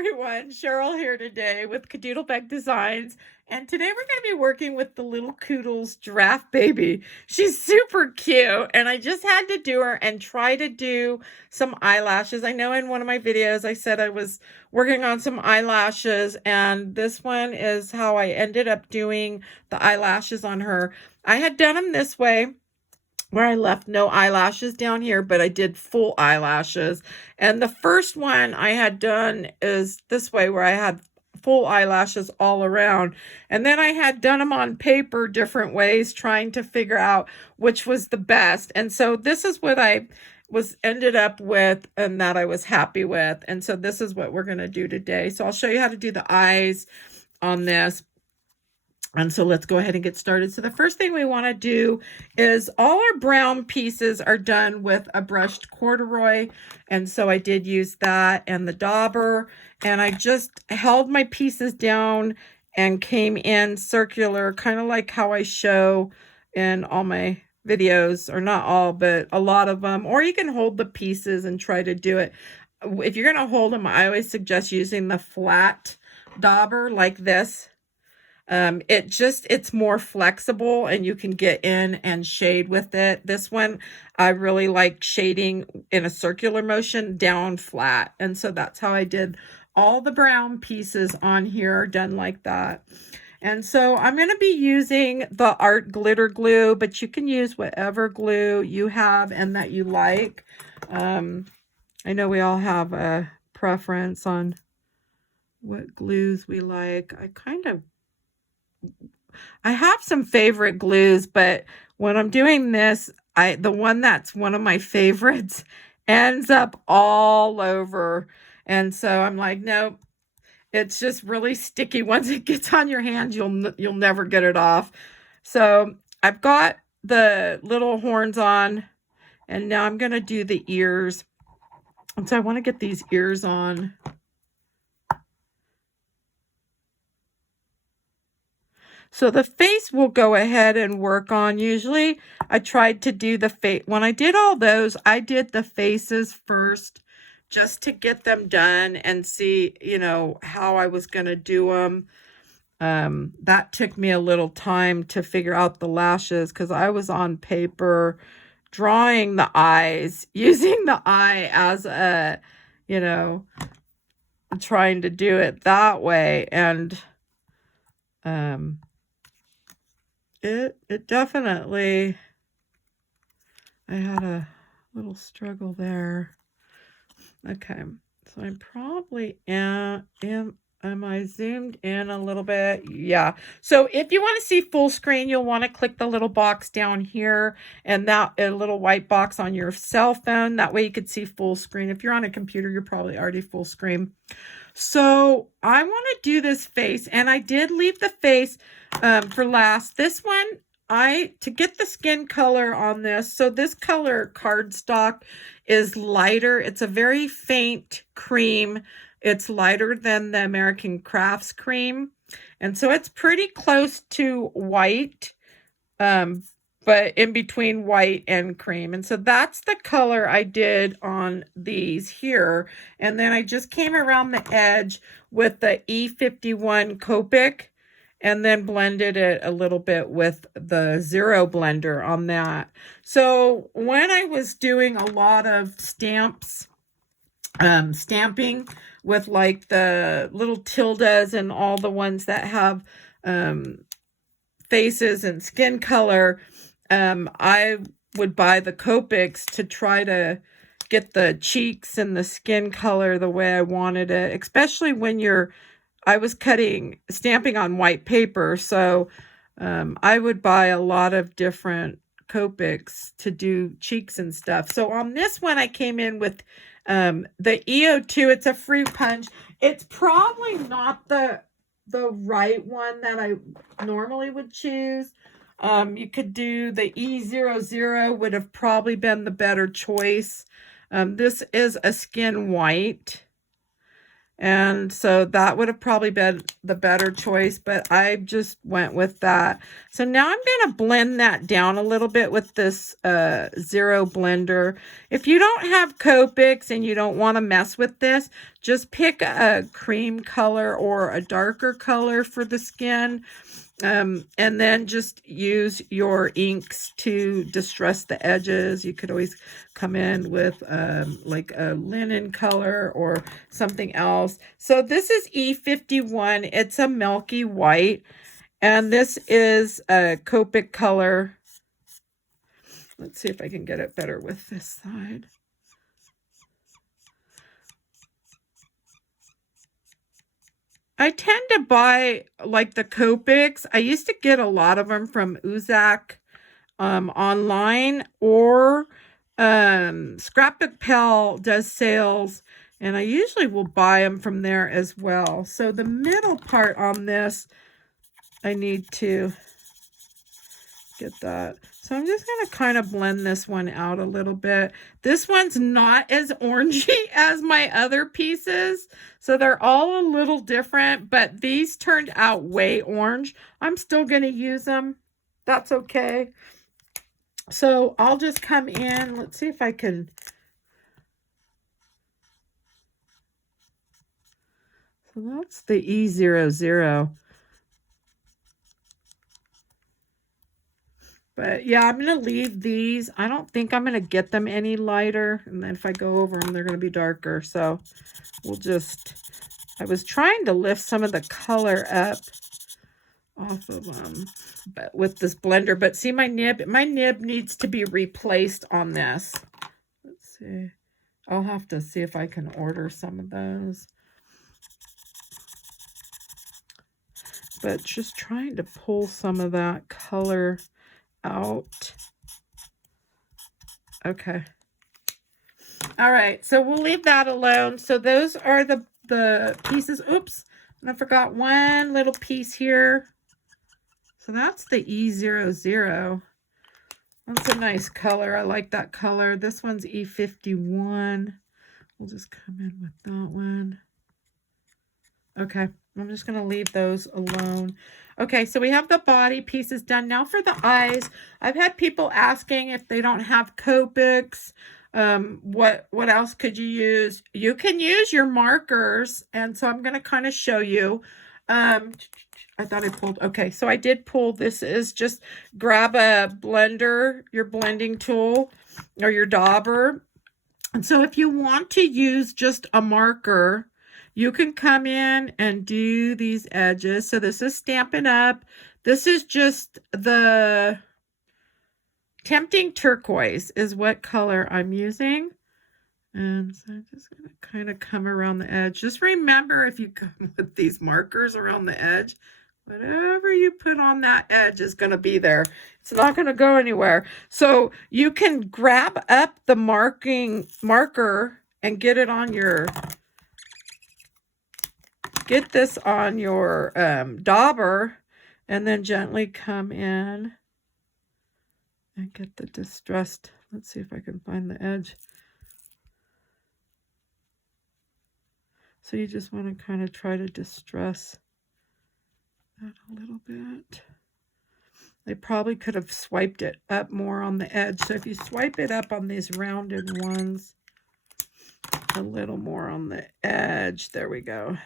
everyone, Cheryl here today with Kadoodlebug Designs, and today we're going to be working with the Lil Koodles Giraffe Baby. She's super cute, and I just had to do her and try to do some eyelashes. I know in one of my videos I said I was working on some eyelashes, and this one is how I ended up doing the eyelashes on her. I had done them this way, where I left no eyelashes down here, but I did full eyelashes. And the first one I had done is this way, where I had full eyelashes all around. And then I had done them on paper different ways, trying to figure out which was the best. And so this is what I ended up with and that I was happy with. And so this is what we're going to do today. So I'll show you how to do the eyes on this. And so let's go ahead and get started. So the first thing we want to do is all our brown pieces are done with a brushed corduroy. And so I did use that and the dauber. And I just held my pieces down and came in circular, kind of like how I show in all my videos, or not all, but a lot of them. Or you can hold the pieces and try to do it. If you're going to hold them, I always suggest using the flat dauber like this. It's more flexible and you can get in and shade with it. This one, I really like shading in a circular motion down flat. And so that's how I did all the brown pieces on here, done like that. And so I'm going to be using the art glitter glue, but you can use whatever glue you have and that you like. I know we all have a preference on what glues we like. I have some favorite glues, but when I'm doing this, the one that's one of my favorites ends up all over. And so I'm like, nope, it's just really sticky. Once it gets on your hands, you'll never get it off. So I've got the little horns on, and now I'm going to do the ears. And so I want to get these ears on. So the face we'll go ahead and work on. Usually I tried to do the face. When I did all those, I did the faces first just to get them done and see, how I was going to do them. That took me a little time to figure out the lashes because I was on paper drawing the eyes, using the eye as a, trying to do it that way. And, it definitely, I had a little struggle there. Okay, so I probably am I zoomed in a little bit? Yeah. So if you want to see full screen, you'll want to click the little box down here and that a little white box on your cell phone. That way you could see full screen. If you're on a computer, you're probably already full screen. So I want to do this face, and I did leave the face for last. This one, to get the skin color on this, so this color cardstock is lighter. It's a very faint cream. It's lighter than the American Crafts cream. And so it's pretty close to white, but in between white and cream. And so that's the color I did on these here. And then I just came around the edge with the E51 Copic and then blended it a little bit with the Zero blender on that. So when I was doing a lot of stamps, stamping with like the little tildes and all the ones that have faces and skin color, I would buy the Copics to try to get the cheeks and the skin color the way I wanted it, especially when I was stamping on white paper. So I would buy a lot of different Copics to do cheeks and stuff. So on this one, I came in with the EO2. It's a fruit punch. It's probably not the right one that I normally would choose. You could do the E00, would have probably been the better choice. This is a skin white. And so that would have probably been the better choice, but I just went with that. So now I'm going to blend that down a little bit with this Zero blender. If you don't have Copics and you don't want to mess with this, just pick a cream color or a darker color for the skin. And then just use your inks to distress the edges. You could always come in with like a linen color or something else. So this is E51. It's a milky white. And this is a Copic color. Let's see if I can get it better with this side. I tend to buy like the Copics. I used to get a lot of them from Uzak online, or Scrapbook Pal does sales, and I usually will buy them from there as well. So the middle part on this, I need to get that. So I'm just going to kind of blend this one out a little bit. This one's not as orangey as my other pieces. So they're all a little different, but these turned out way orange. I'm still going to use them. That's okay. So I'll just come in. Let's see if I can. So that's the E00. But yeah, I'm going to leave these. I don't think I'm going to get them any lighter. And then if I go over them, they're going to be darker. So we'll just, I was trying to lift some of the color up off of them but with this blender. But see my nib needs to be replaced on this. Let's see. I'll have to see if I can order some of those. But just trying to pull some of that color out. Okay. All right, so we'll leave that alone. So those are the pieces. Oops, and I forgot one little piece here. So that's the E00. That's a nice color. I like that color. This one's E51. We'll just come in with that one. Okay, I'm just going to leave those alone. Okay, so we have the body pieces done. Now for the eyes, I've had people asking if they don't have Copics, what else could you use? You can use your markers, and so I'm going to kind of show you. I thought I pulled, okay, so I did pull. This is just grab a blender, your blending tool, or your dauber. And so if you want to use just a marker, you can come in and do these edges. So this is Stampin' Up. This is just the Tempting Turquoise is what color I'm using. And so I'm just going to kind of come around the edge. Just remember, if you come with these markers around the edge, whatever you put on that edge is going to be there. It's not going to go anywhere. So you can grab up the marker and get it on your... Get this on your dauber, and then gently come in and get the distressed. Let's see if I can find the edge. So you just want to kind of try to distress that a little bit. I probably could have swiped it up more on the edge. So if you swipe it up on these rounded ones, a little more on the edge. There we go.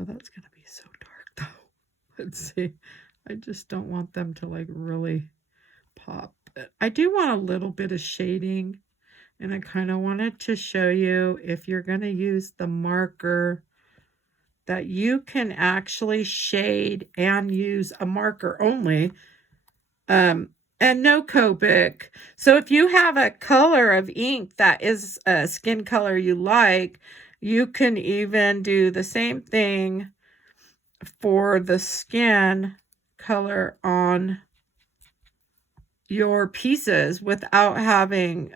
Oh, that's going to be so dark, though. Let's see. I just don't want them to, like, really pop. I do want a little bit of shading, and I kind of wanted to show you, if you're going to use the marker, that you can actually shade and use a marker only, and no Copic. So if you have a color of ink that is a skin color you like, you can even do the same thing for the skin color on your pieces without having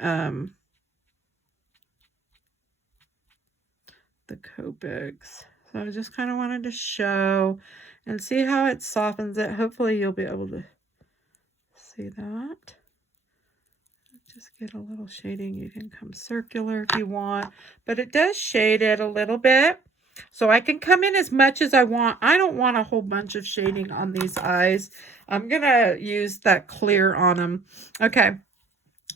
the Copics. So I just kind of wanted to show and see how it softens it. Hopefully you'll be able to see that. Just get a little shading. You can come circular if you want, but it does shade it a little bit. So I can come in as much as I want. I don't want a whole bunch of shading on these eyes. I'm going to use that clear on them. Okay.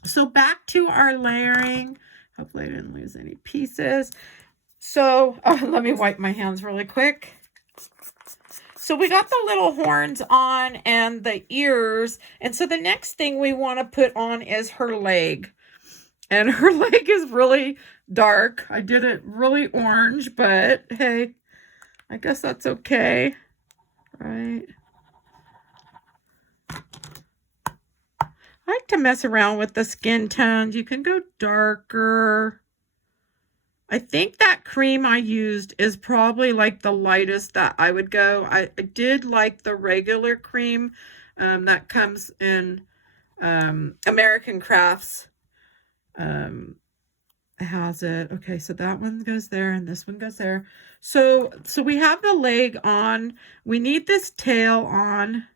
So back to our layering. Hopefully I didn't lose any pieces. So let me wipe my hands really quick. So we got the little horns on and the ears. And so the next thing we want to put on is her leg. And her leg is really dark. I did it really orange, but hey, I guess that's okay, right? I like to mess around with the skin tones. You can go darker. I think that cream I used is probably like the lightest that I would go. I did like the regular cream that comes in American Crafts. Has it. Okay, so that one goes there and this one goes there. So we have the leg on. We need this tail on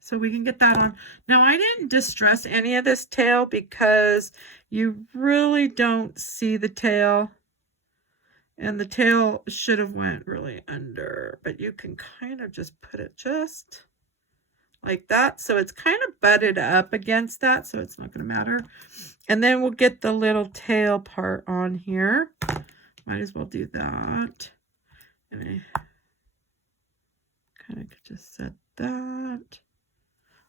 so we can get that on. Now, I didn't distress any of this tail because you really don't see the tail. And the tail should have went really under, but you can kind of just put it just like that. So it's kind of butted up against that, so it's not going to matter. And then we'll get the little tail part on here. Might as well do that. And I kind of could just set that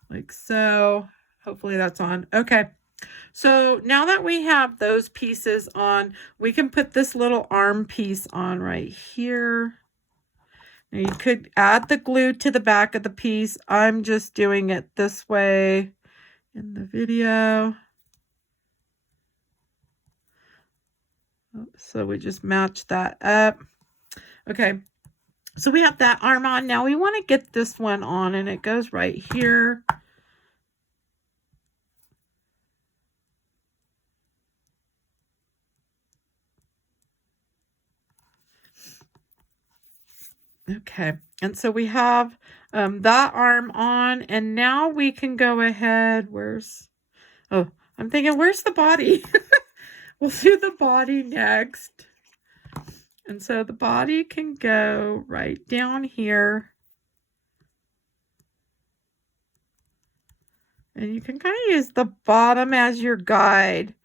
like so. Hopefully that's on. Okay. So now that we have those pieces on, we can put this little arm piece on right here. Now you could add the glue to the back of the piece. I'm just doing it this way in the video. So we just match that up. Okay, so we have that arm on. Now we want to get this one on, and it goes right here. Okay, and so we have that arm on, and now we can go ahead. Oh, I'm thinking, where's the body? We'll do the body next. And so the body can go right down here. And you can kind of use the bottom as your guide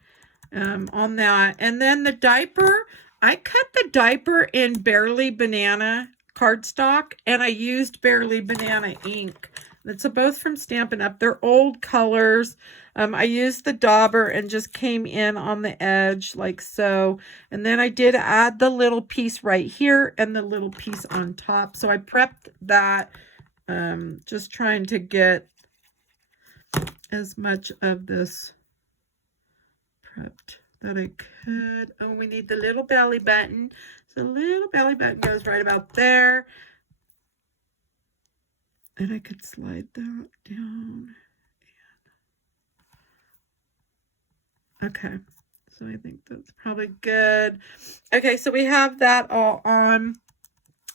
on that. And then the diaper, I cut the diaper in Barely Banana cardstock, and I used Barely Banana ink. It's both from Stampin' Up. They're old colors. I used the dauber and just came in on the edge like so. And then I did add the little piece right here and the little piece on top. So I prepped that, just trying to get as much of this prepped that I could. Oh, we need the little belly button. So the little belly button goes right about there. And I could slide that down. Okay, so I think that's probably good. Okay, so we have that all on.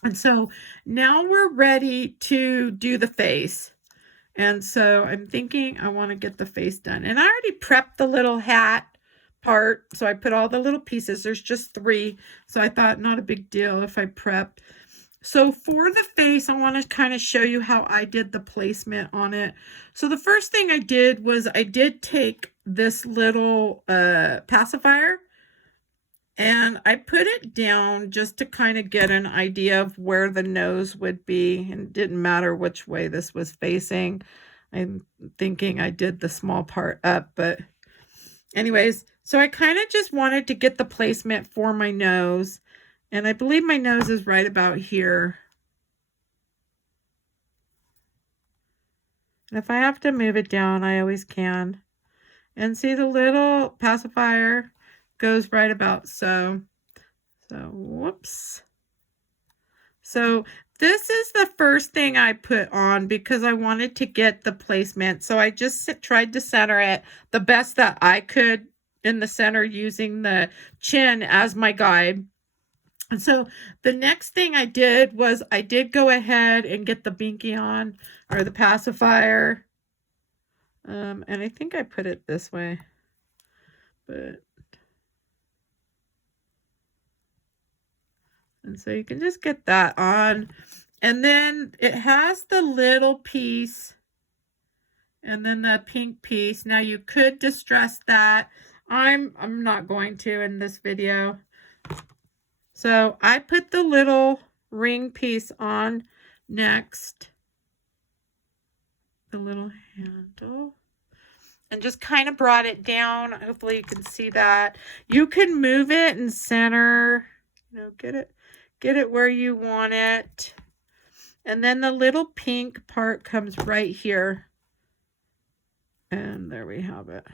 And so now we're ready to do the face. And so I'm thinking I want to get the face done. And I already prepped the little hat part. So I put all the little pieces. There's just 3. So I thought not a big deal if I prepped. So for the face, I want to kind of show you how I did the placement on it. So the first thing I did was I did take this little pacifier and I put it down just to kind of get an idea of where the nose would be. And it didn't matter which way this was facing. I'm thinking I did the small part up, but anyways, so I kind of just wanted to get the placement for my nose. And I believe my nose is right about here. And if I have to move it down, I always can. And see, the little pacifier goes right about so. So, whoops. So this is the first thing I put on because I wanted to get the placement. So I just tried to center it the best that I could in the center using the chin as my guide. And so the next thing I did was I did go ahead and get the binky on, or the pacifier. And I think I put it this way, but And so you can just get that on. And then it has the little piece and then the pink piece. Now you could distress that. I'm not going to in this video. So I put the little ring piece on next. The little handle. And just kind of brought it down. Hopefully you can see that. You can move it and center, you know, get it where you want it. And then the little pink part comes right here. And there we have it.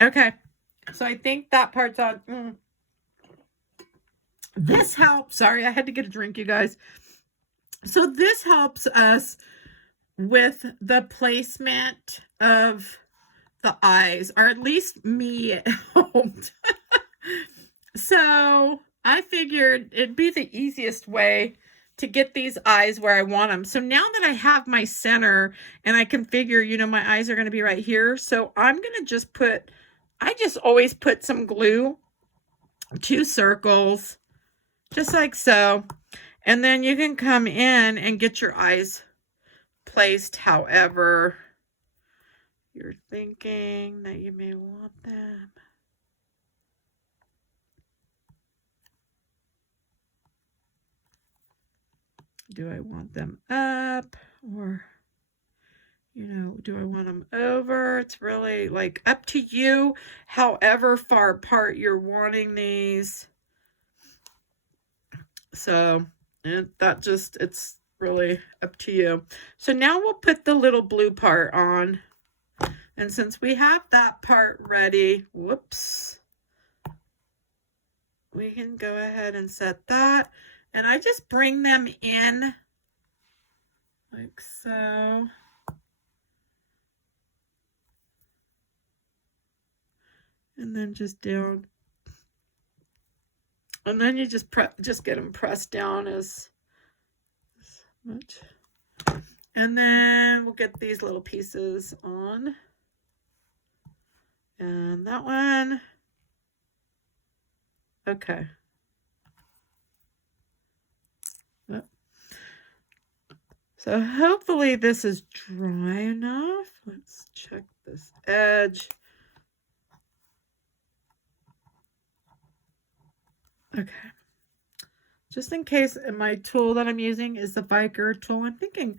Okay. So I think that part's on. This helps. Sorry, I had to get a drink, you guys. So this helps us with the placement of the eyes, or at least me at home. So I figured it'd be the easiest way to get these eyes where I want them. So now that I have my center and I can figure, you know, my eyes are going to be right here. So I'm going to just put, I just always put some glue, 2 circles, just like so. And then you can come in and get your eyes placed however you're thinking that you may want them. Do I want them up, or, you know, do I want them over? It's really like up to you, however far apart you're wanting these. So that just, it's really up to you. So now we'll put the little blue part on. And since we have that part ready, whoops, we can go ahead and set that. And I just bring them in like so. And then just down. And then you just get them pressed down as much. And then we'll get these little pieces on. And that one. Okay. So hopefully this is dry enough. Let's check this edge. Okay. Just in case, my tool that I'm using is the Viker tool. I'm thinking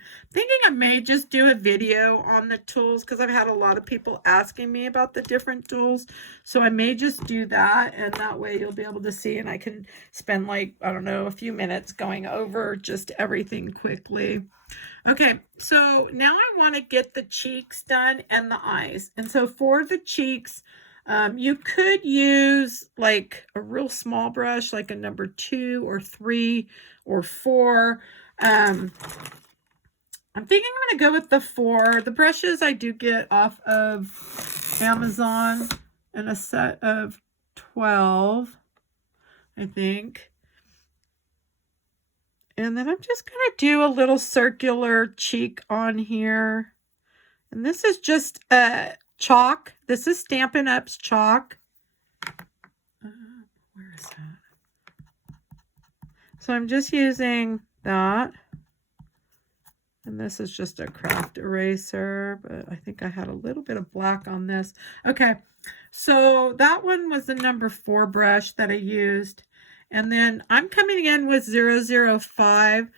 I may just do a video on the tools because I've had a lot of people asking me about the different tools. So I may just do that, and that way you'll be able to see, and I can spend like, I don't know, a few minutes going over just everything quickly. Okay, so now I want to get the cheeks done and the eyes. And so for the cheeks, you could use like a real small brush, like a number 2 or 3 or 4. I'm thinking I'm going to go with the 4. The brushes I do get off of Amazon in a set of 12, I think. And then I'm just going to do a little circular cheek on here. And this is just chalk. This is Stampin' Up's chalk. Where is that? So I'm just using that. And this is just a craft eraser, but I think I had a little bit of black on this. Okay, so that one was the number 4 brush that I used. And then I'm coming in with 005.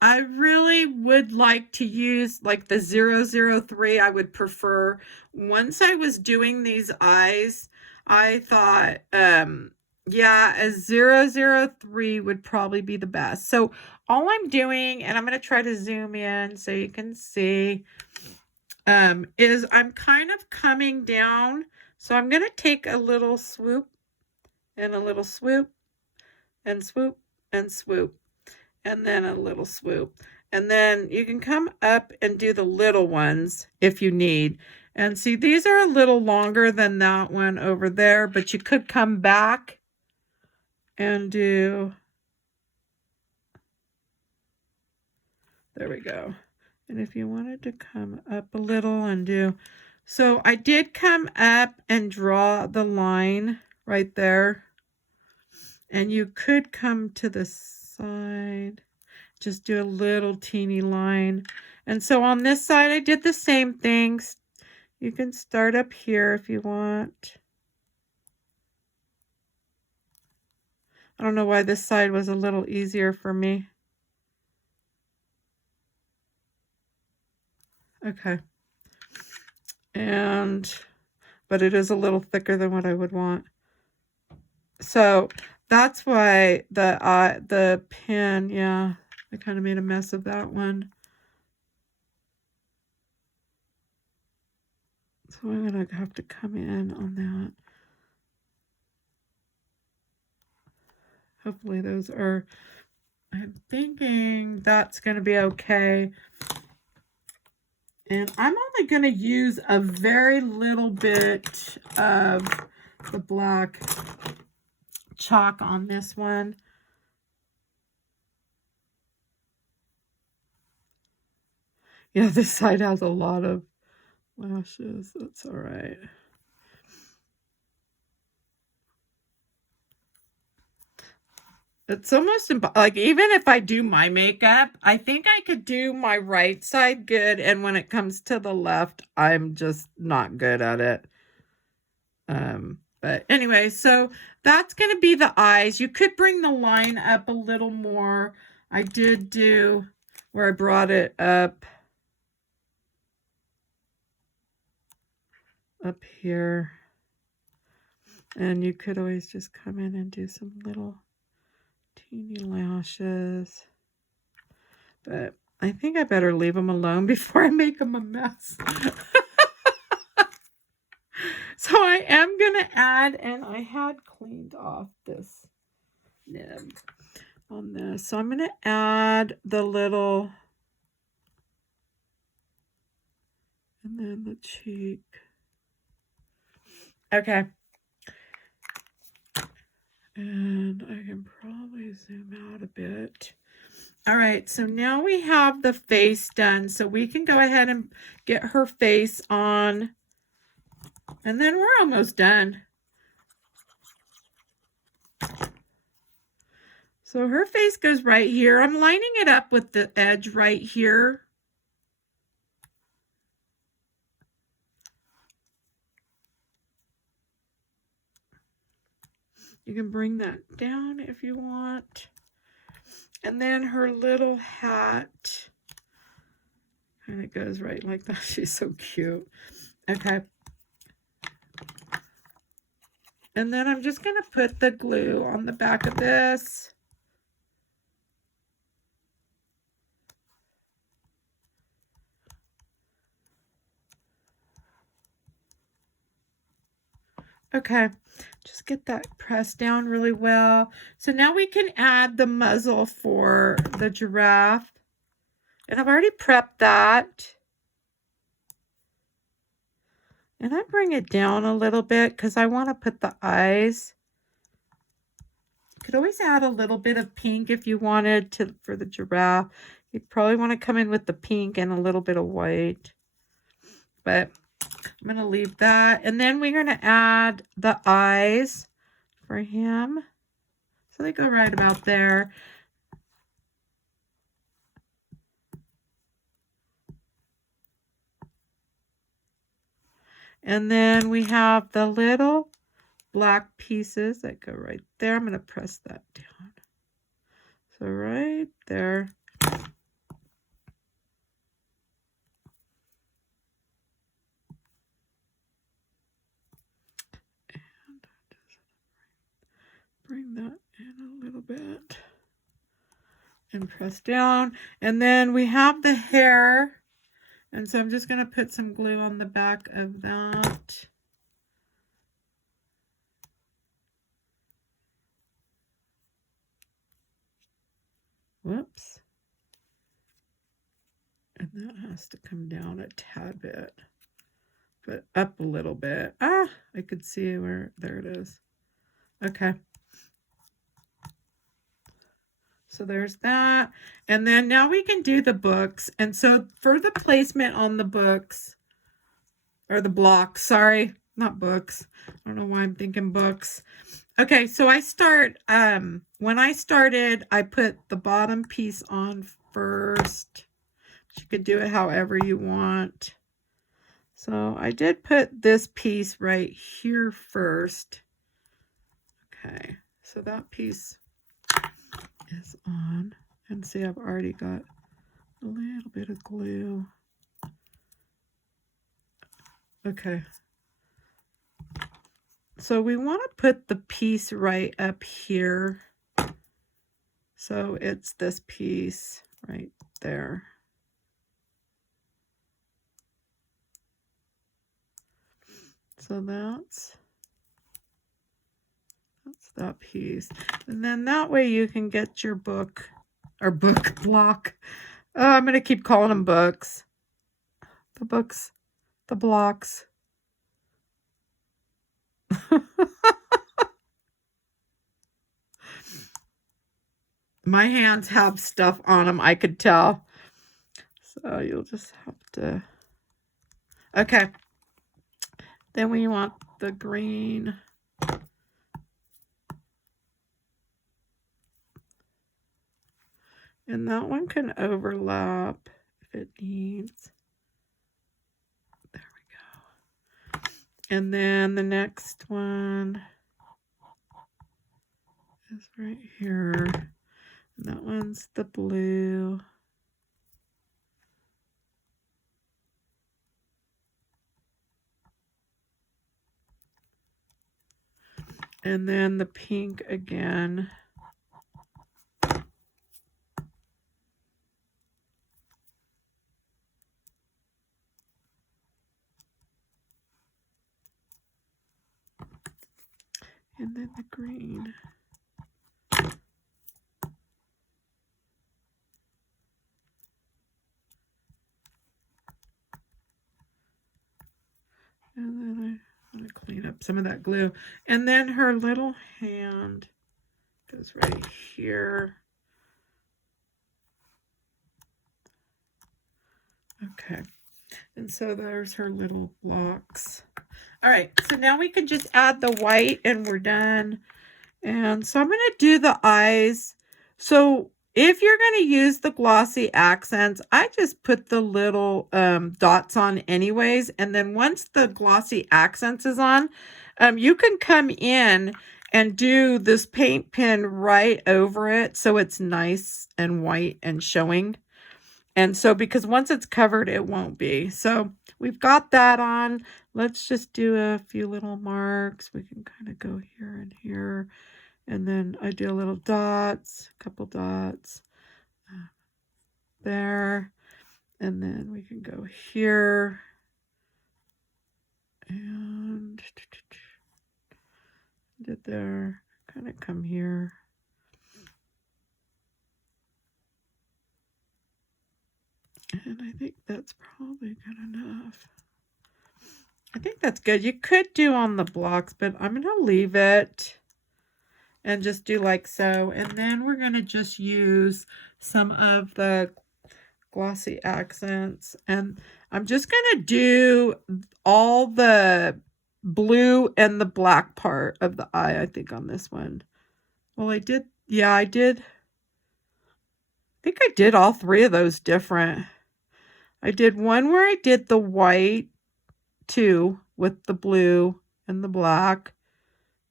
I really would like to use like the 003. I would prefer. Once I was doing these eyes, I thought, yeah, a 003 would probably be the best. So all I'm doing, and I'm going to try to zoom in so you can see, is I'm kind of coming down. So I'm going to take a little swoop and a little swoop and swoop and swoop, and then a little swoop. And then you can come up and do the little ones if you need. And see, these are a little longer than that one over there, but you could come back and do, there we go. And if you wanted to come up a little and do, so I did come up and draw the line right there. And you could come to the side, just do a little teeny line. And so on this side, I did the same things. You can start up here if you want. I don't know why this side was a little easier for me. Okay. But it is a little thicker than what I would want. So that's why the pen, yeah, I kind of made a mess of that one. So I'm going to have to come in on that. Hopefully those are, I'm thinking that's going to be okay. And I'm only going to use a very little bit of the black chalk on this one. Yeah, this side has a lot of lashes. That's all right. It's almost like, even if I do my makeup, I think I could do my right side good, and when it comes to the left, I'm just not good at it. But anyway, so that's going to be the eyes. You could bring the line up a little more. I did do where I brought it up here. And you could always just come in and do some little teeny lashes. But I think I better leave them alone before I make them a mess. So I am going to add, and I had cleaned off this nib on this. So I'm going to add the little, and then the cheek. Okay. And I can probably zoom out a bit. All right, so now we have the face done. So we can go ahead and get her face on. And then we're almost done. So her face goes right here. I'm lining it up with the edge right here. You can bring that down if you want. And then her little hat kind of goes right like that. She's so cute. Okay. And then I'm just going to put the glue on the back of this. Okay, just get that pressed down really well. So now we can add the muzzle for the giraffe. And I've already prepped that. And I bring it down a little bit because I want to put the eyes. You could always add a little bit of pink if you wanted to for the giraffe. You'd probably want to come in with the pink and a little bit of white. But I'm going to leave that. And then we're going to add the eyes for him. So they go right about there. And then we have the little black pieces that go right there. I'm going to press that down. So right there. And just bring that in a little bit. And press down. And then we have the hair. And so I'm just going to put some glue on the back of that. Whoops. And that has to come down a tad bit. But up a little bit. Ah, I could see where, there it is. Okay. So there's that. And then now we can do the books. And so for the placement on the books, or the blocks, sorry, not books. I don't know why I'm thinking books. Okay, so when I started, I put the bottom piece on first. You could do it however you want. So I did put this piece right here first. Okay, so that piece is on. And see, I've already got a little bit of glue. Okay. So we want to put the piece right up here. So it's this piece right there. So that's that piece. And then that way you can get your book or book block. Oh, I'm going to keep calling them books. The books, the blocks. My hands have stuff on them, I could tell. So you'll just have to... Okay. Then we want the green. And that one can overlap if it needs. There we go. And then the next one is right here. And that one's the blue. And then the pink again. And then the green. And then I'm going to clean up some of that glue. And then her little hand goes right here. Okay. And so there's her little blocks. All right. So now we can just add the white and we're done. And so I'm going to do the eyes. So if you're going to use the glossy accents, I just put the little dots on anyways. And then once the glossy accents is on, you can come in and do this paint pen right over it so it's nice and white and showing. And so because once it's covered, it won't be. So we've got that on. Let's just do a few little marks. We can kind of go here and here. And then I do a little dots, a couple dots there. And then we can go here. And did there, kind of come here. And I think that's probably good enough. I think that's good. You could do on the blocks, but I'm going to leave it and just do like so. And then we're going to just use some of the glossy accents. And I'm just going to do all the blue and the black part of the eye, I think, on this one. Well, I did. Yeah, I did. I think I did all three of those different. I did one where I did the white too with the blue and the black.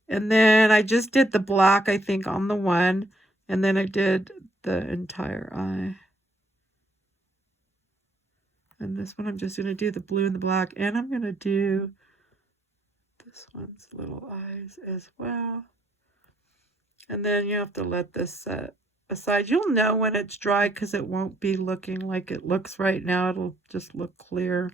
And then I just did the black, I think, on the one. And then I did the entire eye. And this one I'm just going to do the blue and the black. And I'm going to do this one's little eyes as well. And then you have to let this set aside. You'll know when it's dry because it won't be looking like it looks right now. It'll just look clear.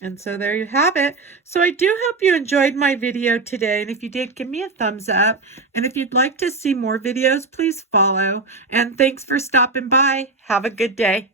And so there you have it. So I do hope you enjoyed my video today. And if you did, give me a thumbs up. And if you'd like to see more videos, please follow. And thanks for stopping by. Have a good day.